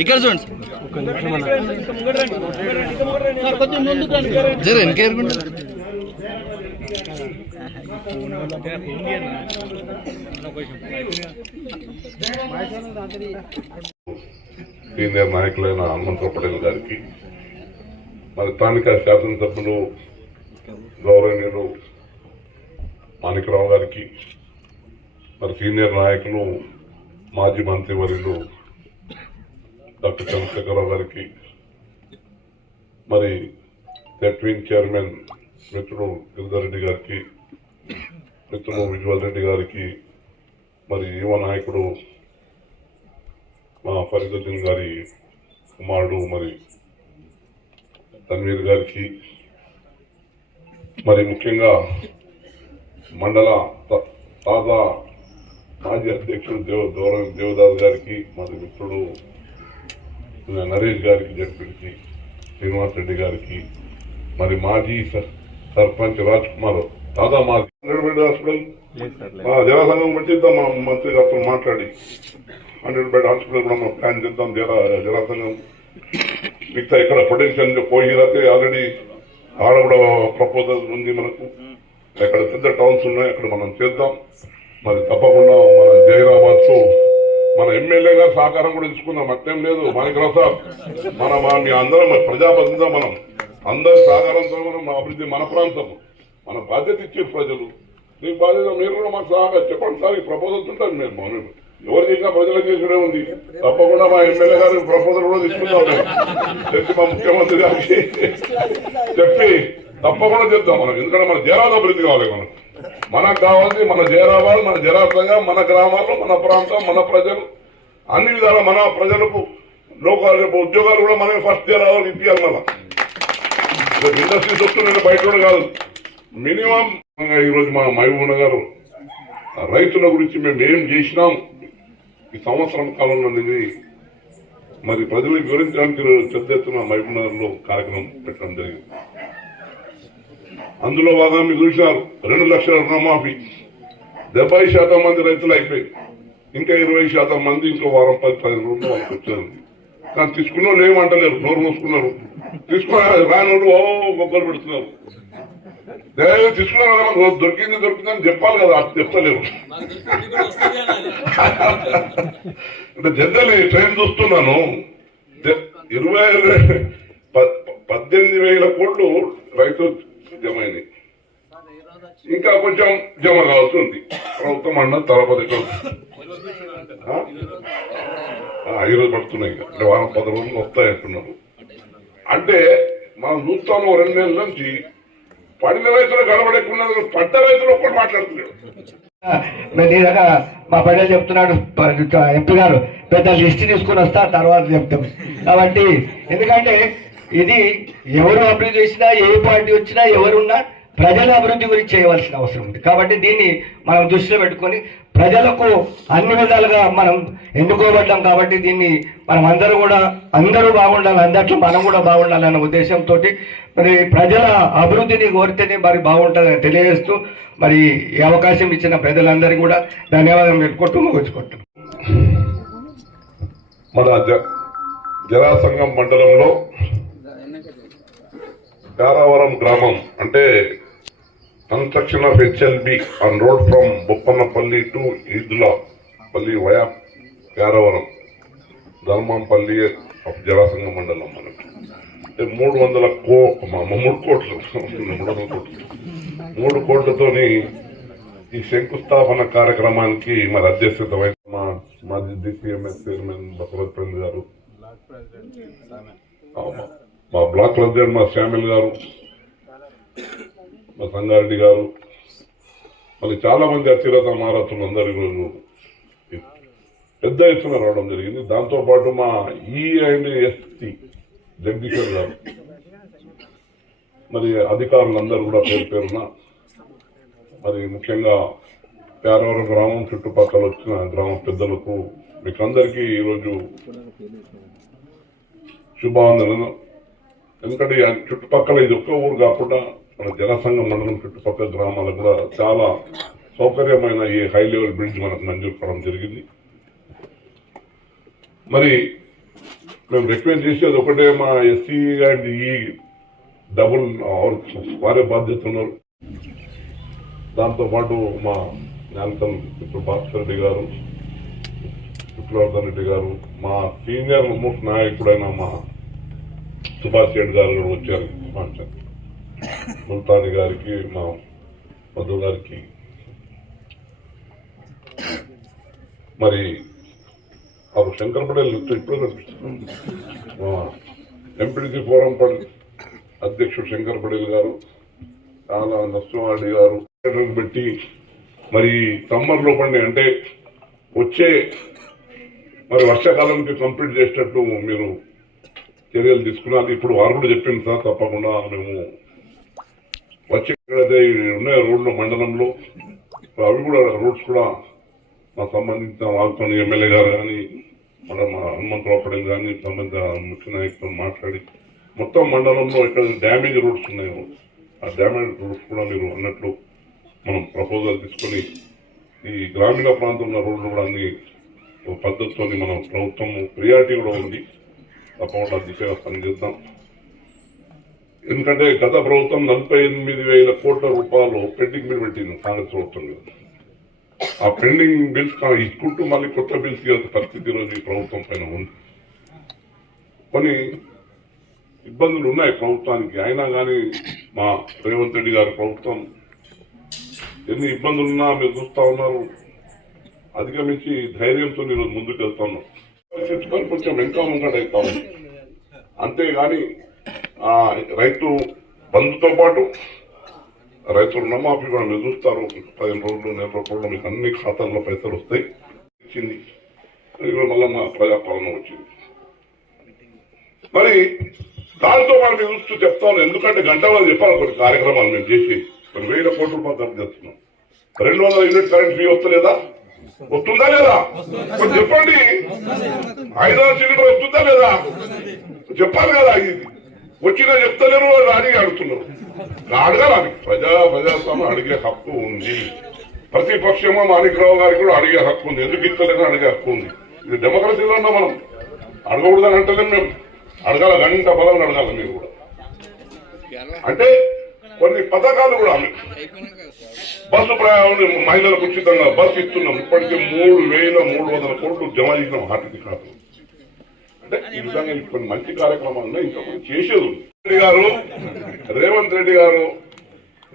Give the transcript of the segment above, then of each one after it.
ఇక్కడ చూడండి. జర వెనక ఎరుగుంటా సీనియర్ నాయకులైన హనుమంతరావు పటేల్ గారికి మరి స్థానిక శాసనసభ్యులు గౌరవనీయులు మాణికరావు గారికి మరి సీనియర్ నాయకులు మాజీ మంత్రివర్యులు డాక్టర్ చంద్రశేఖరరావు గారికి మరి సెట్వింగ్ చైర్మన్ మిత్రుడు గిరిధర్ గారికి మిత్రుడు విజువల్ రెడ్డి గారికి మరి యువ నాయకుడు మా ఫరీదుద్దీన్ గారి కుమారుడు మరి తన్వీర్ గారికి మరి ముఖ్యంగా మండల తాజా మాజీ అధ్యక్షుడు దేవ దూర దేవదాస్ గారికి మరి మిత్రుడు నరేష్ గారికి జడ్పీకి శ్రీనివాస్ రెడ్డి గారికి మరి మాజీ సర్పంచ్ రాజ్ కుమార్ తాజా మాజీ హండ్రెడ్ హాస్పిటల్. మా జనసంఘం పెట్టిద్దాం మా మంత్రి గారితో మాట్లాడి. హండ్రెడ్ బెడ్ హాస్పిటల్ కూడా మనం ప్లాన్ చేద్దాం జనసంఘం మిగతా ఇక్కడ పొటెన్షియల్ పోయిరైతే ఆల్రెడీ ఆడ కూడా ప్రపోజల్ ఉంది మనకు. ఎక్కడ పెద్ద టౌన్స్ ఉన్నాయి అక్కడ మనం చేద్దాం. మరి తప్పకుండా మన జైరాబాద్ మన ఎమ్మెల్యే గారి సహకారం కూడా తీసుకుందాం అట్లేం లేదు. మాణికరావు సార్ మన మన- మీ అందరం మరి ప్రజాప్రతినిధులు మనం. అందరి సహకారంతో మనం అభివృద్ధి మన ప్రాంతం. మన బాధ్యత ఇచ్చే ప్రజలు. మీ బాధ్యత మీరు కూడా మాకు సహకారం చెప్పండి సార్ ఈ ప్రపోజల్స్ ఉంటుంది మీరు. మనం ఎవరు చేసినా ప్రజలకు చేసినే ఉంది. తప్పకుండా మా ఎమ్మెల్యే గారి ప్రపోజల్ కూడా తీసుకుందాం చెప్పి మా ముఖ్యమంత్రి గారికి చెప్పి తప్పకుండా చెప్తాం. మనం ఎందుకంటే మన జనాలు అభివృద్ధి కావాలి మనం మనకు కావాల్సి మన జయరాబాద్ మన జరాసంగా మన గ్రామాల్లో మన ప్రాంతం మన ప్రజలు. అన్ని విధాల మన ప్రజలకు లోకాలు రేపు ఉద్యోగాలు కూడా మనమే ఫస్ట్ జరాబాద్ ఇప్పించాలి మళ్ళా. ఇండస్ట్రీస్ వస్తున్నాయి బయట కాదు. మినిమం ఈరోజు మా మహబూబ్ గారు రైతుల గురించి మేము ఏం చేసినాం? ఈ సంవత్సరం కాలంలో అనేది మరి ప్రజలకు వివరించడానికి పెద్ద ఎత్తున మహబూబ్లో కార్యక్రమం పెట్టడం జరిగింది. అందులో భాగంగా మీరు చూసినారు. రెండు లక్షల రుణమాఫీ. డెబ్బై శాతం మంది రైతులు అయిపోయి ఇంకా ఇరవై శాతం మంది ఇంకో వారం పది పది రోజులు వాళ్ళకి వచ్చేది కానీ తీసుకున్న వాళ్ళు ఏమంటలేరు నోరు మూసుకున్నారు. తీసుకున్న రానోడు ఓ గొప్పలు పెడుతున్నారు. తీసుకున్నారు దొరికింది దొరికిందని చెప్పాలి కదా. అది చెప్తలేరు. అంటే జనరల్ ట్రైన్ చూస్తున్నాను. ఇరవై పద్దెనిమిది వేల కోట్లు రైతు జమ అయినాయి ఇంకా కొంచెం జమ కావాల్సి ఉంది. ప్రభుత్వం అన్న తలపతి ఈరోజు పడుతున్నాయి ఇంకా. అంటే వారం పది రోజులు వస్తాయి అంటున్నారు. అంటే మనం చూస్తాము రెండు నెలల నుంచి పడిన రైతులు కనబడకుండా పడ్డ రైతులు ఒక్కటి మాట్లాడుతున్నాడు. మా ప్రజలు చెప్తున్నాడు ఎంపీ గారు పెద్ద లిస్ట్ తీసుకుని వస్తా తర్వాత చెప్తాం. కాబట్టి ఎందుకంటే ఇది ఎవరు అభివృద్ధి చేసినా ఏ పార్టీ వచ్చినా ఎవరున్నా ప్రజల అభివృద్ధి గురించి చేయవలసిన అవసరం ఉంది. కాబట్టి దీన్ని మనం దృష్టిలో పెట్టుకొని ప్రజలకు అన్ని విధాలుగా మనం ఎన్నుకోబడ్డాం కాబట్టి దీన్ని మనం అందరూ కూడా అందరూ బాగుండాలి అందరిలో మనం కూడా బాగుండాలన్న ఉద్దేశంతో మరి ప్రజల అభివృద్ధిని కోరితేనే మరి బాగుంటుందని తెలియజేస్తూ మరి ఈ అవకాశం ఇచ్చిన ప్రజలందరికీ కూడా ధన్యవాదాలు పెట్టుకుంటూ ముగించుకుంటాం మన జ- జరాసంగం మండలంలో గారావరం గ్రామం అంటే construction of HLB on road from Boppannapalli to Edulapalli via Garavaram Dharmampalli of Jarasangam మండలం మనకి అంటే మూడు వందల కో మూడు కోట్లు మూడు వందల కోట్లు. మూడు కోట్లతోని ఈ శంకుస్థాపన కార్యక్రమానికి మరి అధ్యక్షత వహించిన మా మాజీ డిసిఎంఎస్ చైర్మన్ బసవరత్పల్లి గారు. ఆ, మా- బ్లాక్ అధ్యక్షుడు మా శ్యామిల్ గారు మా సంగారెడ్డి గారు మళ్ళీ చాలామంది అతిరత అత్యురత మహారాష్ట్రలు అందరు ఈరోజు పెద్ద ఎత్తున రావడం జరిగింది. దాంతో పాటు మా ఈ అండ్ ఎస్టీ జగదీశ్వర్ గారు మరి అధికారులందరూ కూడా పేరు పేరున మరి ముఖ్యంగా పేరవరం గ్రామం చుట్టుపక్కల వచ్చిన గ్రామ పెద్దలకు మీకు అందరికీ ఈరోజు శుభావందనలు ఎందుకంటే చుట్టుపక్కల ఇది ఒక్క ఊరు కాకుండా మన జనసంఘం మండలం చుట్టుపక్కల గ్రామాలకు కూడా చాలా సౌకర్యమైన ఈ హై లెవెల్ బ్రిడ్జ్ మనకు మంజూరు కావడం జరిగింది. మరి మేము రిక్వెస్ట్ చేసేది ఒకటే మా ఎస్సీ అండ్ ఈ డబుల్ వారే బాధ్యత ఉన్నారు. దాంతోపాటు మా జ్ఞానతం ఇప్పుడు భాస్కర్ రెడ్డి గారు విప్లవర్ధన్ రెడ్డి గారు మా సీనియర్ మోస్ట్ నాయకుడైన మా సుభాష్ రెడ్డి గారు కూడా వచ్చారు. ఫంక్షన్ ముల్తాని గారికి మా మధు గారికి. మరి అప్పుడు శంకర్ పటేల్ ఇప్పుడు కనిపిస్తుంది. ఎంపీడీసీ ఫోరం పడి అధ్యక్షుడు శంకర్ పటేల్ గారు చాలా నష్టవాడి గారు పెట్టి మరి సమ్మర్లో పండి అంటే వచ్చే మరి వర్షాకాలానికి కంప్లీట్ చేసేటట్టు మీరు చర్యలు తీసుకున్నారు ఇప్పుడు వారు కూడా చెప్పింది సార్ తప్పకుండా మేము వచ్చే ఉన్నాయి రోడ్లు మండలంలో. అవి కూడా రోడ్స్ కూడా మా సంబంధించిన వాళ్ళతో ఎమ్మెల్యే గారు కానీ మన మా హనుమంతరావు పటేల్ కానీ సంబంధిత ముఖ్య నాయకులతో మాట్లాడి మొత్తం మండలంలో ఇక్కడ డ్యామేజ్ రోడ్స్ ఉన్నాయో. ఆ డ్యామేజ్ రోడ్స్ కూడా మీరు అన్నట్లు మనం ప్రపోజల్ తీసుకొని ఈ గ్రామీణ ప్రాంతంలో రోడ్లు కూడా అన్ని పద్ధతితో మనం ప్రభుత్వం ప్రియారిటీ కూడా ఉంది. తప్పకుండా దిశగా పనిచేద్దాం ఎందుకంటే గత ప్రభుత్వం నలభై ఎనిమిది వేల కోట్ల రూపాయలు పెండింగ్ బిల్ పెట్టింది కాంగ్రెస్ ప్రభుత్వం ఆ పెండింగ్ బిల్స్ ఇచ్చుకుంటూ మళ్ళీ కొత్త బిల్స్ చేసే పరిస్థితి ఈరోజు ఈ ప్రభుత్వం పైన ఉంది. కొన్ని ఇబ్బందులు ఉన్నాయి ప్రభుత్వానికి. అయినా కానీ మా రేవంత్ రెడ్డి గారి ప్రభుత్వం ఎన్ని ఇబ్బందులున్నా మీరు చూస్తా ఉన్నారు. అధిగమించి ధైర్యంతో ఈరోజు ముందుకు వెళ్తున్నాం తెచ్చుకొని కొంచెం వెంకా ముంగట అవుతా. అంతేగాని ఆ, రైతు బంధుతో పాటు రైతు రుణమాఫీ కూడా మీరు చూస్తారు. పదిహేను రోజులు నెల రోజులు మీకు అన్ని ఖాతాల్లో పైసలు వస్తాయి. ఇచ్చింది మళ్ళీ మా ప్రజాపాలన వచ్చింది. మరి దాంతో పాటు మీరు చూస్తూ చెప్తాను. ఎందుకంటే గంట వాళ్ళు చెప్పాలి కొన్ని కార్యక్రమాలు మేము చేసి. కొన్ని వేల కోట్ల రూపాయలు ఖర్చు చేస్తున్నాం. రెండు వందల యూనిట్ కరెంట్ ఫీ వస్తలేదా? వస్తుందా లేదా? చెప్పండి. ఐదో వందల సిలిండర్ వస్తుందా లేదా? చెప్పాలి కదా ఇది. వచ్చినా చెప్తలేరు వాళ్ళు రాని అడుగుతున్నారు. అడగాలి ప్రజా ప్రజాస్వామ్యం అడిగే హక్కు ఉంది. ప్రతిపక్షమో మాణిక్రావు గారికి కూడా అడిగే హక్కు ఉంది. ఎందుకు ఇస్తలేదని అడిగే హక్కు ఉంది? ఇది డెమోక్రసీలో ఉన్నాం మనం. అడగకూడదని అంటలేం మేము. అడగాల గంట బలం అడగాల మీరు కూడా. అంటే కొన్ని పథకాలు కూడా బస్సు ప్రయాణం మహిళలకు ఉచితంగా బస్సు ఇస్తున్నాం. ఇప్పటికే మూడు వేల మూడు వందల కోట్లు జమ చేసినాం హార్టీ ఖాతాలో అంటే ఈ విధంగా కొన్ని మంచి కార్యక్రమాలు ఇంకా చేసేది రెడ్డి గారు రేవంత్ రెడ్డి గారు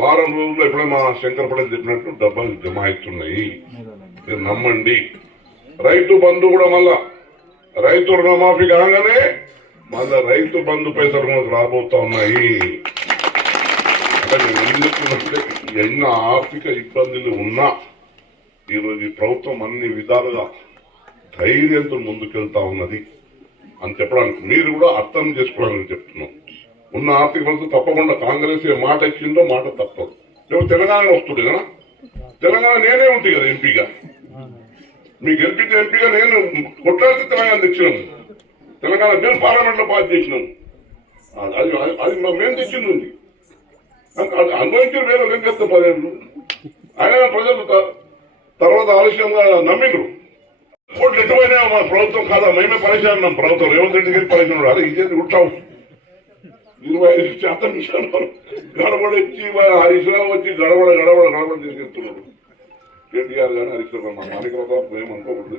వారం రోజుల్లో ఎప్పుడైనా మా శంకరపడే చెప్పినట్టు డబ్బులు జమ అవుతున్నాయి. మీరు నమ్మండి. రైతు బంధు కూడా మళ్ళా. రైతు రుణమాఫీ కాగానే మళ్ళా రైతు బంధు పైసలు మనకు రాబోతా ఉన్నాయి. కానీ నేను ఎన్నో ఆర్థిక ఇబ్బందులు ఉన్నా ఈరోజు ఈ ప్రభుత్వం అన్ని విధాలుగా ధైర్యంతో ముందుకెళ్తా ఉన్నది అని చెప్పడానికి మీరు కూడా అర్థం చేసుకోవాలని చెప్తున్నాం. ఉన్న ఆర్థిక పరిస్థితి తప్పకుండా కాంగ్రెస్ ఏ మాట ఇచ్చిందో మాట తప్పదు. నువ్వు తెలంగాణ వస్తుంది కదా? తెలంగాణ నేనే ఉంటుంది కదా ఎంపీగా. మీకు గెలిపించిన ఎంపీగా నేను కొట్లాడితే తెలంగాణ తెచ్చినాము. తెలంగాణ బిల్ పార్లమెంట్లో పాస్ చేసినాము. అది అది- మేము తెచ్చింది ఉంది. అనుభవించిన వేరే ఏం చేస్తాం పదేళ్ళు ఆయన ప్రజలు తర్వాత ఆలస్యంగా నమ్మిండ్రు. కోట్లు ఎటువైనా మా ప్రభుత్వం కాదా? మేమే పరిచయం ఉన్నాం ప్రభుత్వం రేవంత్ రెడ్డి గారి పరిచయం అదే ఇదేంటి ఉంటాం ఇరవై ఐదు శాతం విషయంలో గడబడొచ్చి హరీష్ రావు వచ్చి గడబడ గడబడ గడబడ తీసుకెళ్తున్నారు కేటీఆర్ గాని హరీష్ రావు మా మాణికరావు గారు మేము అనుకోకూడదు.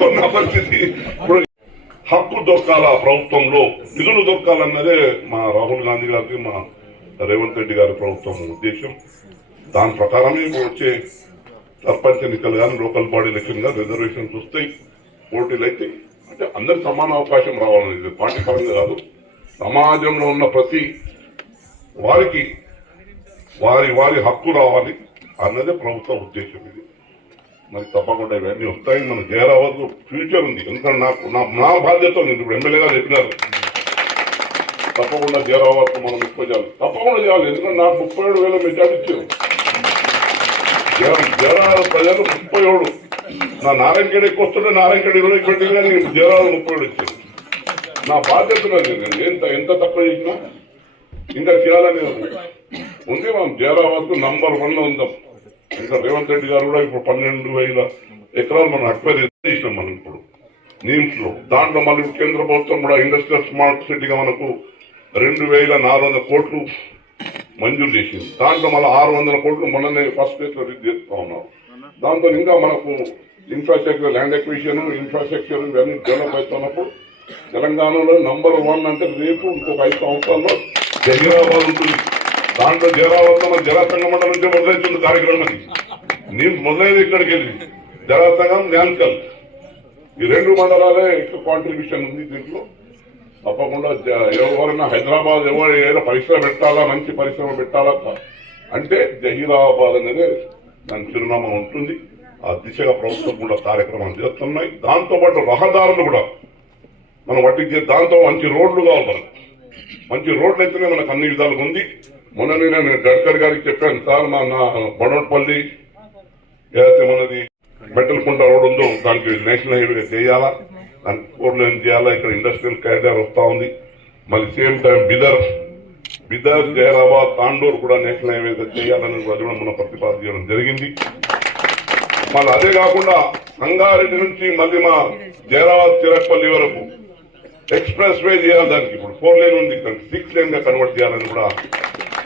ఉన్న పరిస్థితి. హక్కు దొక్కాల ప్రభుత్వంలో నిధులు దొక్కాలన్నదే మా రాహుల్ గాంధీ గారికి మా రేవంత్ రెడ్డి గారి ప్రభుత్వం ఉద్దేశం. దాని ప్రకారమే వచ్చే సర్పంచ్ ఎన్నికలు కానీ లోకల్ బాడీ ఎలక్షన్ కానీ రిజర్వేషన్స్ వస్తాయి పోటీలు అయితే అంటే అందరికి సమాన అవకాశం రావాలని ఇది పార్టీ పరంగా కాదు. సమాజంలో ఉన్న ప్రతి వారికి వారి వారి హక్కు రావాలి అన్నదే ప్రభుత్వ ఉద్దేశం ఇది. మరి తప్పకుండా ఇవన్నీ వస్తాయి మనం జయరావత్ ఫ్యూచర్ ఉంది. ఎందుకంటే నాకు నా నా బాధ్యత ఉంది ఇప్పుడు ఎమ్మెల్యేగా చెప్పినారు. తప్పకుండా జయరావత్ మనం ఎక్కువ చేయాలి. తప్పకుండా చేయాలి. ఎందుకంటే నాకు ముప్పై ఏడు వేల మెజార్టీ ఇచ్చారు. జయరావు ప్రజలు ముప్పై ఏడు. నా నారాయణగడ్ ఎక్కువ వస్తుంటే నారాయణగడ్ ఇరవై పెట్టి కానీ జరాలు ముప్పై ఏడు ఇచ్చారు. నా బాధ్యత నేను ఎంత ఎంత తక్కువ చేసినా ఇంకా చేయాలని ఉంది. మనం జరావద్దు నంబర్ వన్లో ఉందాం. ఇంకా రేవంత్ రెడ్డి గారు కూడా ఇప్పుడు పన్నెండు వేల ఎకరాలు మనం అక్వైర్ చేసినాం మనం ఇప్పుడు. నీమ్స్లో దాంట్లో మళ్ళీ కేంద్ర ప్రభుత్వం కూడా ఇండస్ట్రియల్ స్మార్ట్ సిటీగా మనకు రెండు వేల నాలుగు వందల కోట్లు మంజూరు చేసింది. దాంట్లో మళ్ళీ ఆరు వందల కోట్లు మొన్ననే ఫస్ట్ ఫేజ్లో చేస్తూ చేస్తా ఉన్నారు. దాంతో ఇంకా మనకు ఇన్ఫ్రాస్ట్రక్చర్ ల్యాండ్ ఎక్విషన్ ఇన్ఫ్రాస్ట్రక్చర్ ఇవన్నీ డెవలప్ అవుతున్నప్పుడు తెలంగాణలో నంబర్ వన్ అంటే రేపు ఇంకొక ఐదు సంవత్సరాల్లో హైదరాబాద్ ఉంటుంది. దాంట్లో జహీరాబాద్ మన మండలం నుంచి మొదలవుతుంది కార్యక్రమం అది నేను మొదలైంది ఇక్కడికి వెళ్ళి. జలాసంగం న్యాన్కల్ ఈ రెండు మండలాలే ఎక్కువ కాంట్రిబ్యూషన్ ఉంది దీంట్లో. తప్పకుండా జ- ఎవరైనా హైదరాబాద్ ఎవరు ఏదైనా పరిశ్రమ పెట్టాలా మంచి పరిశ్రమ పెట్టాలా? అంటే జహీరాబాద్ అనేది దాని చిరునామా ఉంటుంది. ఆ దిశగా ప్రభుత్వం కూడా కార్యక్రమాలు చేస్తున్నాయి. దాంతో పాటు రహదారులు కూడా మనం పట్టించే దాంతో మంచి రోడ్లు కావాలి మంచి రోడ్లు అయితేనే మనకు అన్ని విధాలుగా ఉంది. మొన్ననే నేను గడ్కర్ గారికి చెప్పాను సార్ మా నా బడోట్పల్లి ఏదైతే మనది మెట్టలకుంట రోడ్ ఉందో దానికి నేషనల్ హైవే చేయాలా? దానికి ఫోర్ లైన్ చేయాలా? ఇక్కడ ఇండస్ట్రియల్ కారిడార్ వస్తా ఉంది. మళ్ళీ సేమ్ టైం బిదర్ బిదర్ జైరాబాద్ తాండూర్ కూడా నేషనల్ హైవే చేయాలని కూడా కూడా మనం ప్రతిపాదన చేయడం జరిగింది. మళ్ళీ అదే కాకుండా సంగారెడ్డి నుంచి మళ్ళీ మా జైరాబాద్ చిరక్పల్లి వరకు ఎక్స్ప్రెస్ వే చేయాలి దానికి. ఇప్పుడు ఫోర్ లైన్ ఉంది దానికి సిక్స్ లైన్గా కన్వర్ట్ చేయాలని కూడా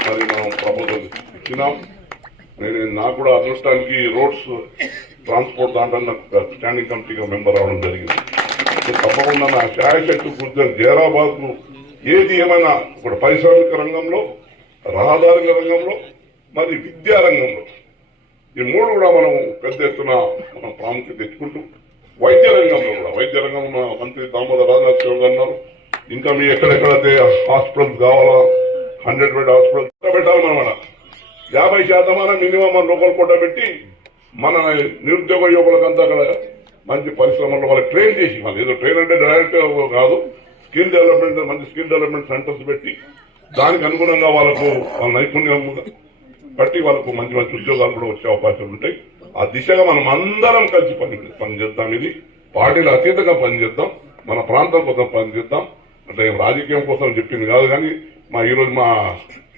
మరి మనం ప్రభుత్వం ఇచ్చినాం నేను నాకు కూడా అదృష్టానికి రోడ్స్ ట్రాన్స్పోర్ట్ దాంట్లో నాకు స్టాండింగ్ కమిటీగా మెంబర్ అవడం జరిగింది. తప్పకుండా నా శాయశక్తి కూర్చొని జైరాబాద్కు ఏది ఏమైనా ఇప్పుడు పారిశ్రామిక రంగంలో రహదారుల రంగంలో మరి విద్యా రంగంలో ఈ మూడు కూడా మనం పెద్ద ఎత్తున మనం ప్రాముఖ్యత తెచ్చుకుంటూ వైద్య రంగంలో కూడా వైద్య రంగంలో మంత్రి దామోదర రాజనాథ్ గారు అన్నారు ఇంకా మీ ఎక్కడెక్కడైతే హాస్పిటల్స్ కావాలా హండ్రెడ్ బెడ్ హాస్పిటల్ పెట్టాలి మనం అలా. యాభై శాతమైన మినిమం మన లోకల్ కోట పెట్టి మన నిరుద్యోగ యువకులకంతా అక్కడ మంచి పరిశ్రమల్లో వాళ్ళకి ట్రైన్ చేసి వాళ్ళు. ఏదో ట్రైన్ అంటే డైరెక్ట్ కాదు స్కిల్ డెవలప్మెంట్ మంచి స్కిల్ డెవలప్మెంట్ సెంటర్స్ పెట్టి దానికి అనుగుణంగా వాళ్ళకు వాళ్ళ నైపుణ్యం బట్టి వాళ్ళకు మంచి మంచి ఉద్యోగాలు కూడా వచ్చే అవకాశాలు ఉంటాయి. ఆ దిశగా మనం అందరం కలిసి పని పనిచేద్దాం ఇది. పార్టీలు అతీతంగా పనిచేద్దాం మన ప్రాంతం కోసం పనిచేద్దాం అంటే రాజకీయం కోసం చెప్పింది కాదు కానీ మా ఈరోజు మా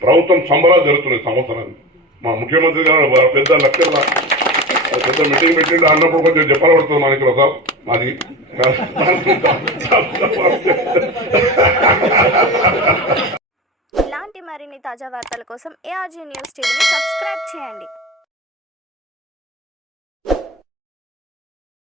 ప్రభుత్వం సంబరాలు జరుగుతున్నాయి సంవత్సరానికి. మా ముఖ్యమంత్రి గారు పెద్ద లక్షల పెద్ద మీటింగ్ పెట్టిండు అన్నప్పుడు కొంచెం చెప్పాలబడుతుంది మనకి ప్రసాద్ మాది ఇలాంటి మరిన్ని తాజా వార్తల కోసం ఏఆర్జీ న్యూస్ టీవీని సబ్స్క్రైబ్ చేయండి.